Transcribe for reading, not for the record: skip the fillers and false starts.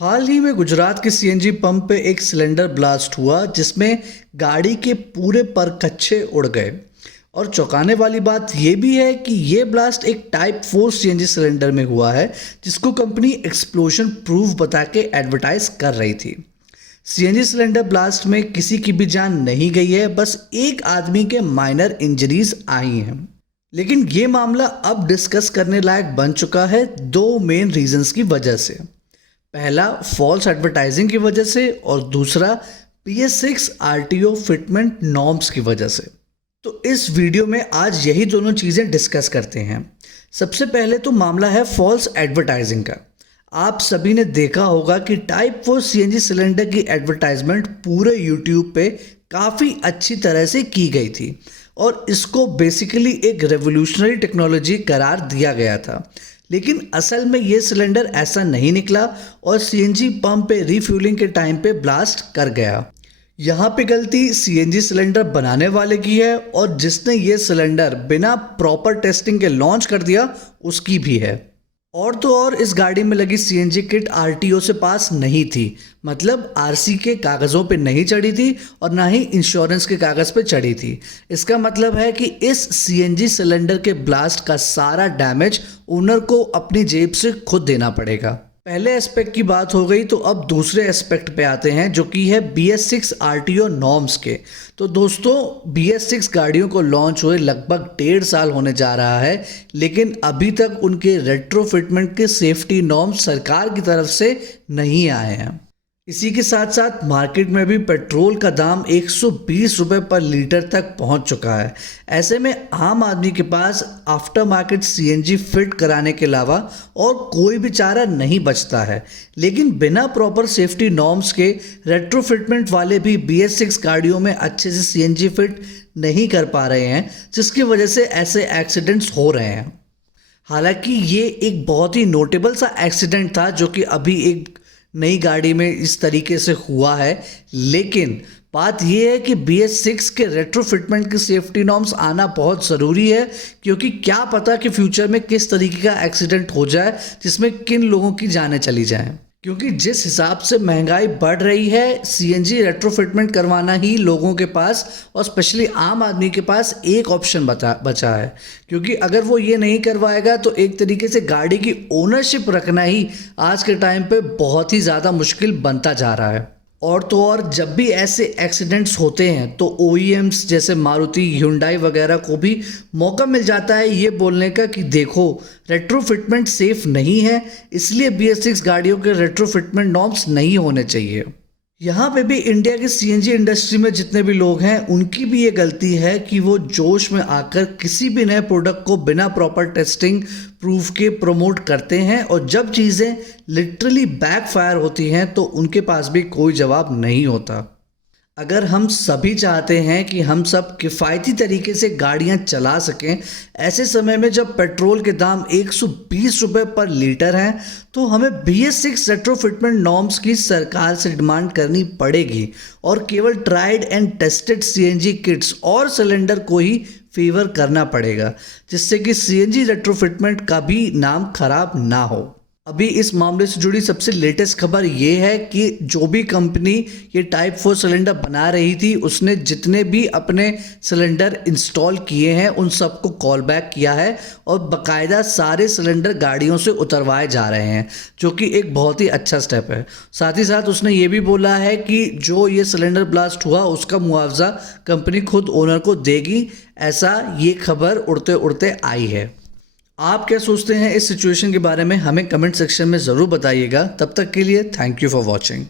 हाल ही में गुजरात के CNG pump पे एक सिलेंडर ब्लास्ट हुआ जिसमें गाड़ी के पूरे परखच्चे उड़ गए। और चौंकाने वाली बात यह भी है कि ये ब्लास्ट एक टाइप 4 सीएनजी सिलेंडर में हुआ है जिसको कंपनी एक्सप्लोजन प्रूफ बता के एडवर्टाइज कर रही थी। सीएनजी सिलेंडर ब्लास्ट में किसी की भी जान नहीं गई है, बस एक आदमी के माइनर इंजरीज आई हैं। लेकिन ये मामला अब डिस्कस करने लायक बन चुका है दो मेन रीजंस की वजह से। पहला फॉल्स एडवर्टाइजिंग की वजह से और दूसरा BS6 RTO फिटमेंट नॉर्म्स की वजह से। तो इस वीडियो में आज यही दोनों चीज़ें डिस्कस करते हैं। सबसे पहले तो मामला है फॉल्स एडवर्टाइजिंग का। आप सभी ने देखा होगा कि टाइप 4 CNG सिलेंडर की एडवर्टाइजमेंट पूरे यूट्यूब पे काफ़ी अच्छी तरह से की गई थी और इसको बेसिकली एक रेवोल्यूशनरी टेक्नोलॉजी करार दिया गया था। लेकिन असल में ये सिलेंडर ऐसा नहीं निकला और सीएनजी पंप पे रिफ्यूलिंग के टाइम पे ब्लास्ट कर गया। यहाँ पे गलती सीएनजी सिलेंडर बनाने वाले की है और जिसने ये सिलेंडर बिना प्रॉपर टेस्टिंग के लॉन्च कर दिया उसकी भी है। और तो और इस गाड़ी में लगी सीएनजी किट आरटीओ से पास नहीं थी, मतलब आरसी के कागज़ों पे नहीं चढ़ी थी और ना ही इंश्योरेंस के कागज़ पे चढ़ी थी। इसका मतलब है कि इस सीएनजी सिलेंडर के ब्लास्ट का सारा डैमेज ओनर को अपनी जेब से खुद देना पड़ेगा। पहले एस्पेक्ट की बात हो गई, तो अब दूसरे एस्पेक्ट पे आते हैं जो कि है BS6 RTO नॉर्म्स के। तो दोस्तों BS6 गाड़ियों को लॉन्च हुए लगभग 1.5 साल होने जा रहा है, लेकिन अभी तक उनके रेट्रोफिटमेंट के सेफ्टी नॉर्म्स सरकार की तरफ से नहीं आए हैं। इसी के साथ साथ मार्केट में भी पेट्रोल का दाम 120 रुपये पर लीटर तक पहुंच चुका है। ऐसे में आम आदमी के पास आफ्टर मार्केट सीएनजी फिट कराने के अलावा और कोई भी चारा नहीं बचता है। लेकिन बिना प्रॉपर सेफ्टी नॉर्म्स के रेट्रोफिटमेंट वाले भी BS6 गाड़ियों में अच्छे से सीएनजी फिट नहीं कर पा रहे हैं, जिसकी वजह से ऐसे एक्सीडेंट्स हो रहे हैं। हालांकि ये एक बहुत ही नोटेबल सा एक्सीडेंट था जो कि अभी एक नई गाड़ी में इस तरीके से हुआ है, लेकिन बात यह है कि BS6 के रेट्रोफिटमेंट की सेफ्टी नॉर्म्स आना बहुत ज़रूरी है, क्योंकि क्या पता कि फ्यूचर में किस तरीके का एक्सीडेंट हो जाए जिसमें किन लोगों की जानें चली जाएं। क्योंकि जिस हिसाब से महंगाई बढ़ रही है, सीएनजी रेट्रोफिटमेंट करवाना ही लोगों के पास और स्पेशली आम आदमी के पास एक ऑप्शन बचा है। क्योंकि अगर वो ये नहीं करवाएगा तो एक तरीके से गाड़ी की ओनरशिप रखना ही आज के टाइम पे बहुत ही ज़्यादा मुश्किल बनता जा रहा है। और तो और जब भी ऐसे एक्सीडेंट्स होते हैं तो OEMs जैसे मारुति, ह्युंडई वगैरह को भी मौका मिल जाता है ये बोलने का कि देखो रेट्रोफिटमेंट सेफ नहीं है, इसलिए BS6 गाड़ियों के रेट्रोफिटमेंट नॉर्म्स नहीं होने चाहिए। यहाँ पे भी इंडिया के सीएनजी इंडस्ट्री में जितने भी लोग हैं उनकी भी ये गलती है कि वो जोश में आकर किसी भी नए प्रोडक्ट को बिना प्रॉपर टेस्टिंग प्रूफ के प्रमोट करते हैं और जब चीज़ें लिटरली बैकफायर होती हैं तो उनके पास भी कोई जवाब नहीं होता। अगर हम सभी चाहते हैं कि हम सब किफ़ायती तरीके से गाड़ियां चला सकें, ऐसे समय में जब पेट्रोल के दाम 120 रुपये पर लीटर हैं, तो हमें BS6 रेट्रोफिटमेंट नॉर्म्स की सरकार से डिमांड करनी पड़ेगी और केवल tried and tested CNG kits और सिलेंडर को ही फेवर करना पड़ेगा, जिससे कि सीएनजी रेट्रोफिटमेंट का भी नाम खराब ना हो। अभी इस मामले से जुड़ी सबसे लेटेस्ट खबर ये है कि जो भी कंपनी ये टाइप 4 सिलेंडर बना रही थी उसने जितने भी अपने सिलेंडर इंस्टॉल किए हैं उन सबको कॉल बैक किया है और बाकायदा सारे सिलेंडर गाड़ियों से उतरवाए जा रहे हैं, जो कि एक बहुत ही अच्छा स्टेप है। साथ ही साथ उसने ये भी बोला है कि जो ये सिलेंडर ब्लास्ट हुआ उसका मुआवजा कंपनी खुद ओनर को देगी, ऐसा ये खबर उड़ते उड़ते आई है। आप क्या सोचते हैं इस सिचुएशन के बारे में, हमें कमेंट सेक्शन में ज़रूर बताइएगा। तब तक के लिए थैंक यू फॉर वॉचिंग।